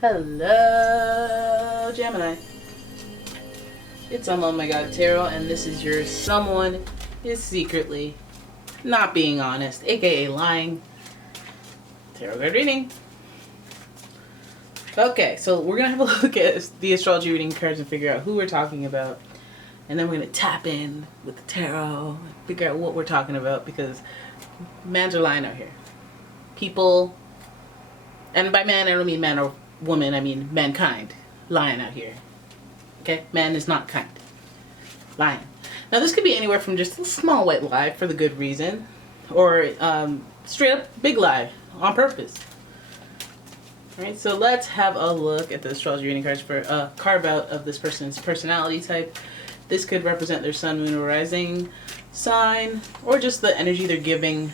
Hello, Gemini. It's umomgtarot, and this is your someone is secretly not being honest, aka lying. Tarot card reading. Okay, so we're gonna have a look at the astrology reading cards and figure out who we're talking about, and then we're gonna tap in with the tarot and figure out what we're talking about, because mans are lying out here. People, and by man I don't mean man or woman, I mean mankind, lying out here. Okay, man is not kind. Lying. Now this could be anywhere from just a small white lie for the good reason, or straight up big lie on purpose. Alright, so let's have a look at the astrology reading cards for a carve out of this person's personality type. This could represent their sun, moon, or rising sign, or just the energy they're giving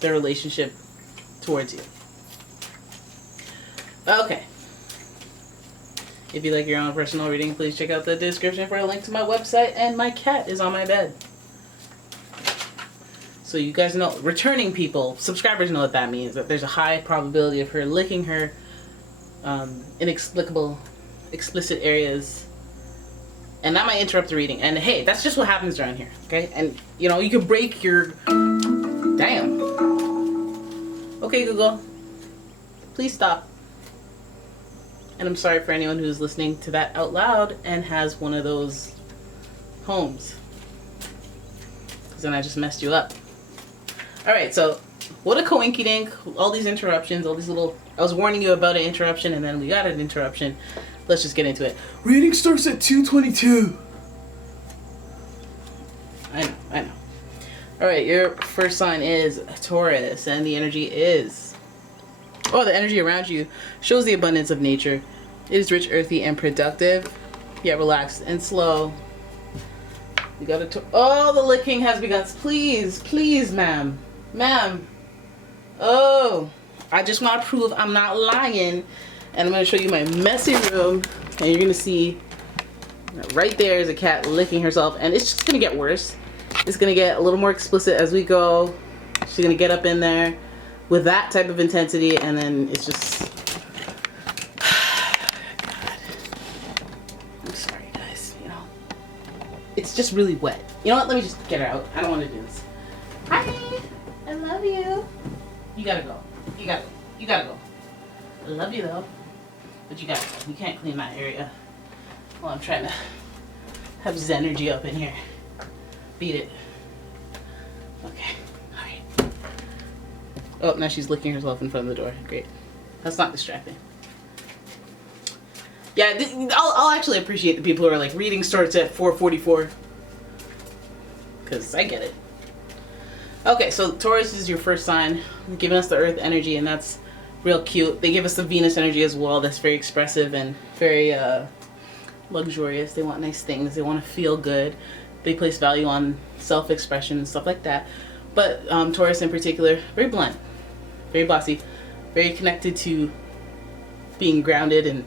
their relationship towards you. Okay. If you'd like your own personal reading, please check out the description for a link to my website, and my cat is on my bed. So you guys know, returning people, subscribers know what that means, that there's a high probability of her licking her inexplicable, explicit areas. And that might interrupt the reading. And hey, that's just what happens around here, okay? And you know, you could break your... Damn. Okay, Google. Please stop. And I'm sorry for anyone who's listening to that out loud and has one of those homes, because then I just messed you up. Alright, so what a coinky dink. All these interruptions, all these little... I was warning you about an interruption, and then we got an interruption. Let's just get into it. Reading starts at 2:22. I know. Alright, your first sign is Taurus, and the energy is... Oh, the energy around you shows the abundance of nature. It is rich, earthy, and productive, yet relaxed and slow. You gotta... Oh, the licking has begun. Please, please, ma'am. Ma'am. Oh, I just want to prove I'm not lying. And I'm going to show you my messy room. And you're going to see right there is a cat licking herself. And it's just going to get worse. It's going to get a little more explicit as we go. She's going to get up in there with that type of intensity, and then it's just... God. I'm sorry, guys. You know, it's just really wet. You know what? Let me just get her out. I don't want to do this. Hi, I love you. You gotta go. You gotta go. You gotta go. I love you though, but you gotta go. You can't clean that area while I'm trying to have Zenergy up in here. Beat it. Okay. Oh, now she's licking herself in front of the door. Great. That's not distracting. Yeah, I'll actually appreciate the people who are like, reading starts at 4:44. Because I get it. Okay, so Taurus is your first sign, giving us the earth energy, and that's real cute. They give us the Venus energy as well. That's very expressive and very luxurious. They want nice things. They want to feel good. They place value on self-expression and stuff like that. But Taurus in particular, very blunt, very bossy, very connected to being grounded and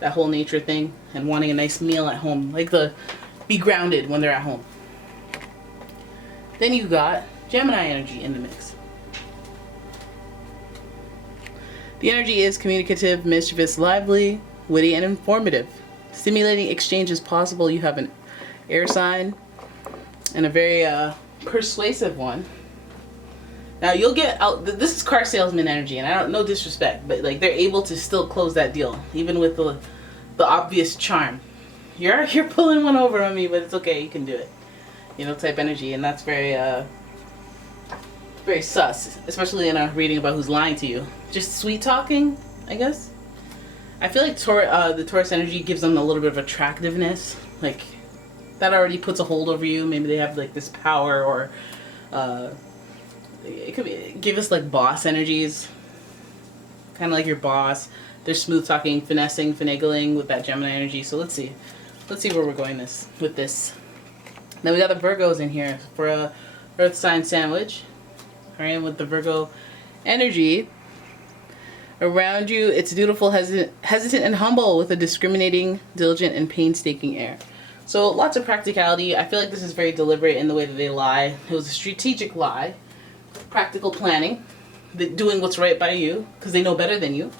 that whole nature thing, and wanting a nice meal at home, like the be grounded when they're at home. Then you got Gemini energy in the mix. The energy is communicative, mischievous, lively, witty, and informative. Stimulating exchange is possible. You have an air sign and a very persuasive one. Now you'll get out. This is car salesman energy, and I don't, no disrespect, but like they're able to still close that deal even with the obvious charm. You're pulling one over on me, but it's okay. You can do it. You know, type energy, and that's very very sus, especially in a reading about who's lying to you. Just sweet talking, I guess. I feel like the Taurus energy gives them a little bit of attractiveness, like that already puts a hold over you. Maybe they have like this power, or it could give us like boss energies, kind of like your boss. They're smooth talking, finessing, finagling with that Gemini energy. So let's see where we're going with this. Then we got the Virgos in here for a Earth sign sandwich. All right, with the Virgo energy around you, it's dutiful, hesitant, and humble, with a discriminating, diligent, and painstaking air. So lots of practicality. I feel like this is very deliberate in the way that they lie. It was a strategic lie, practical planning, doing what's right by you because they know better than you.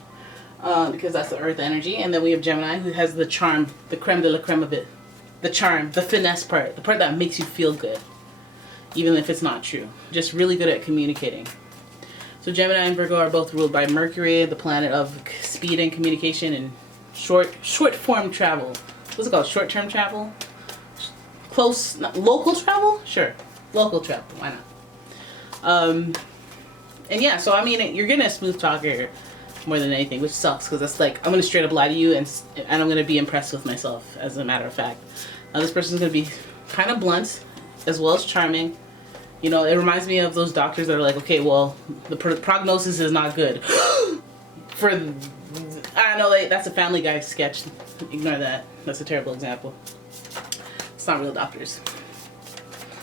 because that's the earth energy. And then we have Gemini, who has the charm, the creme de la creme of it. The charm, the finesse part, the part that makes you feel good, even if it's not true. Just really good at communicating. So Gemini and Virgo are both ruled by Mercury, the planet of speed and communication and short form travel. What's it called? Short term travel? Close, local travel? Sure. Local travel. Why not? And yeah, so I mean, you're getting a smooth talker more than anything, which sucks because that's like, I'm going to straight up lie to you and I'm going to be impressed with myself, as a matter of fact. Now, this person's going to be kind of blunt as well as charming. You know, it reminds me of those doctors that are like, okay, well, the prognosis is not good. I know, like, that's a Family Guy sketch. Ignore that. That's a terrible example. It's not real doctors.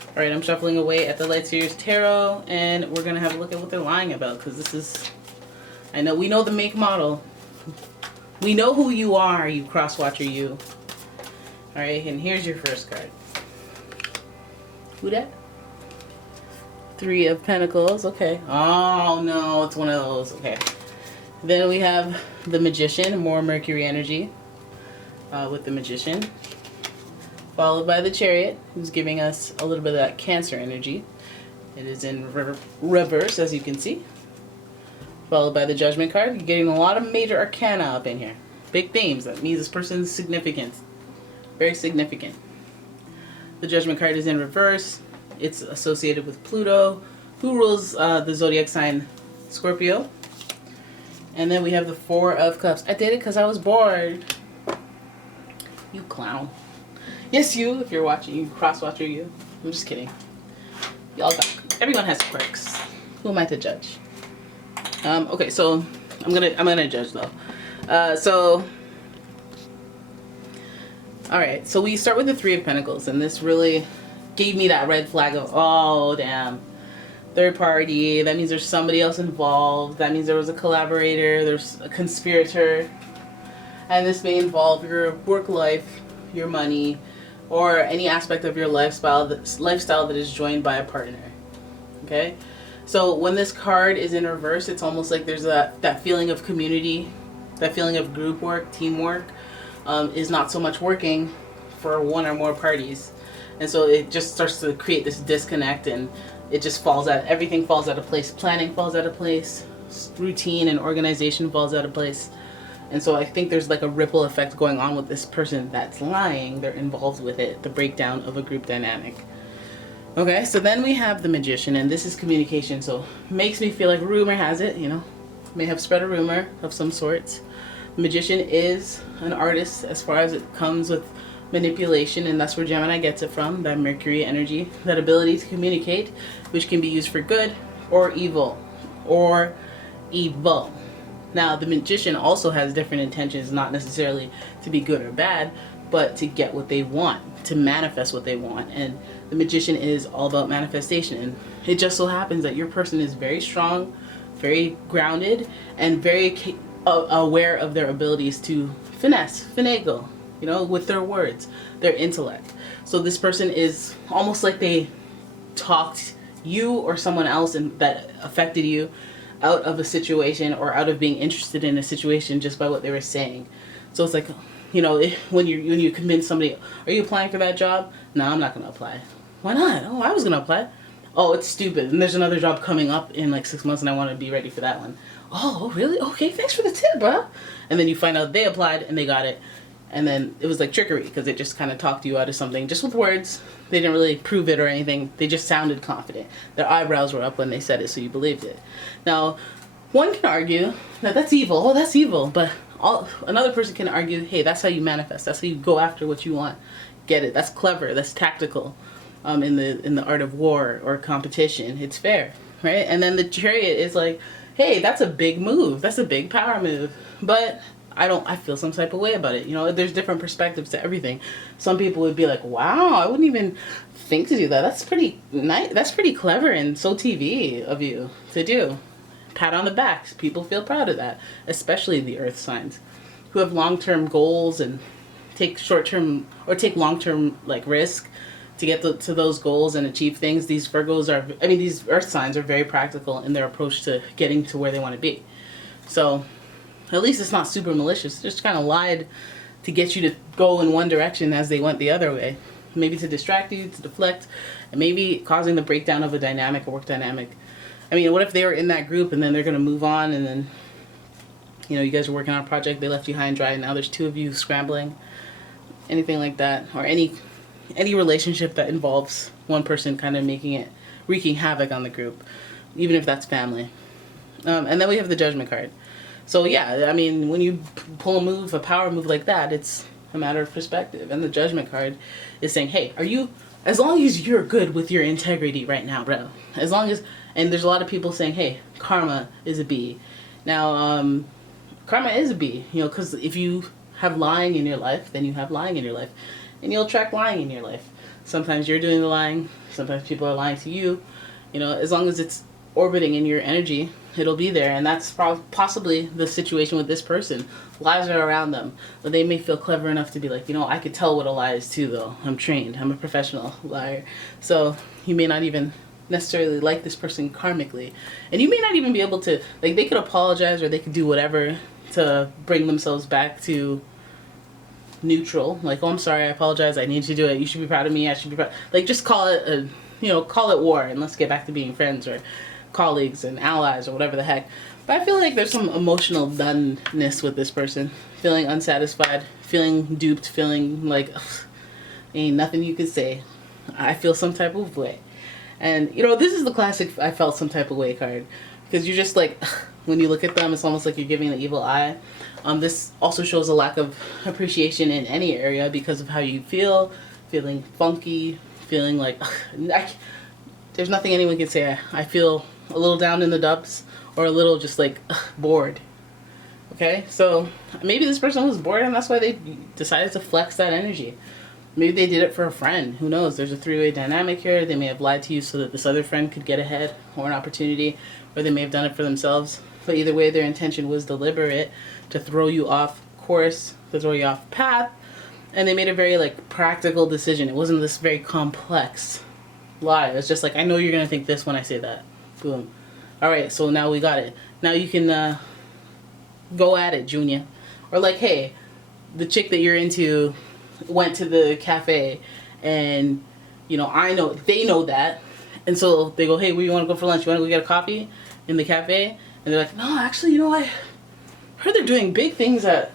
Alright, I'm shuffling away at the Light Series Tarot, and we're going to have a look at what they're lying about, because this is... I know, we know the make model. We know who you are, you cross-watcher you. Alright, and here's your first card. Who that? Three of Pentacles, okay. Oh no, it's one of those, okay. Then we have the Magician, more Mercury energy with the Magician. Followed by the Chariot, who's giving us a little bit of that Cancer energy. It is in reverse, as you can see. Followed by the Judgment card. You're getting a lot of major arcana up in here. Big themes. That means this person's significant. Very significant. The Judgment card is in reverse. It's associated with Pluto, who rules the zodiac sign Scorpio. And then we have the Four of Cups. I did it because I was bored. You clown. Yes, you, if you're watching, you cross-watcher you. I'm just kidding. Y'all got, everyone has quirks. Who am I to judge? Okay, so I'm gonna judge though. All right, so we start with the Three of Pentacles, and this really gave me that red flag of, oh damn, third party. That means there's somebody else involved. That means there was a collaborator. There's a conspirator, and this may involve your work life, your money, or any aspect of your lifestyle that is joined by a partner. Okay. So when this card is in reverse, it's almost like there's that feeling of community, that feeling of group work, teamwork, is not so much working for one or more parties. And so it just starts to create this disconnect, and it just everything falls out of place. Planning falls out of place, routine and organization falls out of place. And so I think there's like a ripple effect going on with this person that's lying. They're involved with it, the breakdown of a group dynamic. Okay, so then we have the Magician, and this is communication. So makes me feel like rumor has it, you know, may have spread a rumor of some sorts. The Magician is an artist as far as it comes with manipulation, and that's where Gemini gets it from, that Mercury energy, that ability to communicate, which can be used for good or evil, Now, the Magician also has different intentions, not necessarily to be good or bad, but to get what they want, to manifest what they want. And the Magician is all about manifestation. And it just so happens that your person is very strong, very grounded, and very aware of their abilities to finagle, you know, with their words, their intellect. So this person is almost like they talked you or someone else that affected you out of a situation, or out of being interested in a situation just by what they were saying. So it's like, you know, when you convince somebody, are you applying for that job? No, I'm not going to apply. Why not? Oh, I was going to apply. Oh, it's stupid. And there's another job coming up in like 6 months and I want to be ready for that one. Oh, really? Okay, thanks for the tip, bro. And then you find out they applied and they got it. And then it was like trickery, because it just kind of talked you out of something just with words. They didn't really prove it or anything. They just sounded confident. Their eyebrows were up when they said it, so you believed it. Now, one can argue that that's evil. Oh, that's evil. But another person can argue, hey, that's how you manifest. That's how you go after what you want. Get it? That's clever. That's tactical. In the art of war or competition, it's fair, right? And then the Chariot is like, hey, that's a big move. That's a big power move. But I feel some type of way about it. You know, there's different perspectives to everything. Some people would be like, wow, I wouldn't even think to do that. That's pretty nice. That's pretty clever and so TV of you to do. Pat on the back. People feel proud of that, especially the earth signs who have long-term goals and take short-term or take long-term like risk to get to those goals and achieve things. These these earth signs are very practical in their approach to getting to where they want to be. So at least it's not super malicious. Just kind of lied to get you to go in one direction as they went the other way. Maybe to distract you, to deflect, and maybe causing the breakdown of a dynamic, a work dynamic. I mean, what if they were in that group and then they're going to move on, and then, you know, you guys are working on a project, they left you high and dry, and now there's two of you scrambling. Anything like that. Or any relationship that involves one person kind of wreaking havoc on the group, even if that's family. And then we have the Judgment card. So yeah, I mean, when you pull a power move like that, it's a matter of perspective. And the Judgment card is saying, hey, as long as you're good with your integrity right now, bro, as long as, and there's a lot of people saying, hey, karma is a B. Now, karma is a B, you know, because if you have lying in your life, then you have lying in your life, and you'll attract lying in your life. Sometimes you're doing the lying, sometimes people are lying to you. You know, as long as it's orbiting in your energy, it'll be there. And that's possibly the situation with this person. Lies are around them, but they may feel clever enough to be like, you know, I could tell what a lie is too, though. I'm trained. I'm a professional liar. So you may not even necessarily like this person karmically, and you may not even be able to, like, they could apologize or they could do whatever to bring themselves back to neutral. Like, oh, I'm sorry, I apologize, I need to do it, you should be proud of me, I should be proud. Like, just call it call it war, and let's get back to being friends or colleagues and allies or whatever the heck. But I feel like there's some emotional doneness with this person, feeling unsatisfied, feeling duped, feeling like, ugh, ain't nothing you could say, I feel some type of way. And, you know, this is the classic I felt some type of way card, because you're just like, ugh, when you look at them, it's almost like you're giving the evil eye. This also shows a lack of appreciation in any area because of how you feel, feeling funky, feeling like, ugh, there's nothing anyone can say. I feel a little down in the dumps, or a little just like, ugh, bored. Okay, so maybe this person was bored and that's why they decided to flex that energy. Maybe they did it for a friend. Who knows? There's a three-way dynamic here. They may have lied to you so that this other friend could get ahead or an opportunity, or they may have done it for themselves. But either way, their intention was deliberate, to throw you off course, to throw you off path. And they made a very, like, practical decision. It wasn't this very complex lie. It was just like, I know you're going to think this when I say that. Boom. All right, so now we got it. Now you can go at it, Junior. Or like, hey, the chick that you're into went to the cafe, and, you know, they know that. And so they go, hey, where you want to go for lunch? You want to go get a coffee in the cafe? And they're like, no, actually, you know, I heard they're doing big things at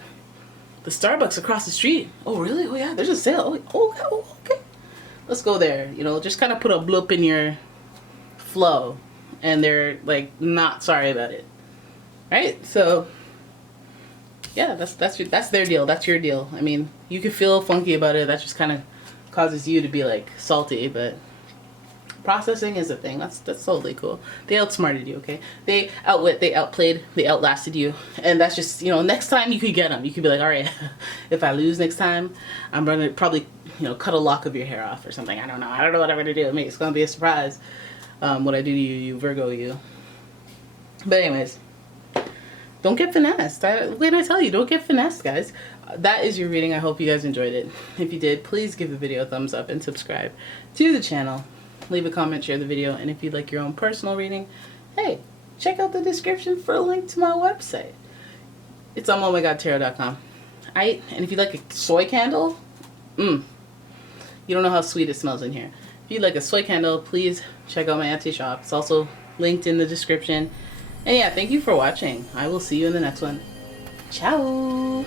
the Starbucks across the street. Oh, really? Oh, yeah, there's a sale. Oh, okay. Let's go there. You know, just kind of put a bloop in your flow. And they're, like, not sorry about it. Right? So, yeah, that's their deal. That's your deal. I mean, you could feel funky about it. That just kind of causes you to be, like, salty, but processing is a thing. That's totally cool. They outsmarted you, okay? They outplayed, they outlasted you. And that's just, you know, next time you could get them. You could be like, all right, if I lose next time, I'm going to probably, you know, cut a lock of your hair off or something. I don't know what I'm going to do. I mean, it's going to be a surprise what I do to you, you Virgo you. But anyways, don't get finessed. When I tell you, don't get finessed, guys. That is your reading. I hope you guys enjoyed it. If you did, please give the video a thumbs up and subscribe to the channel. Leave a comment, share the video, and if you'd like your own personal reading, hey, check out the description for a link to my website. It's on umomgtarot.com. And if you'd like a soy candle, you don't know how sweet it smells in here. If you'd like a soy candle, please check out my Etsy shop. It's also linked in the description. And yeah, thank you for watching. I will see you in the next one. Ciao!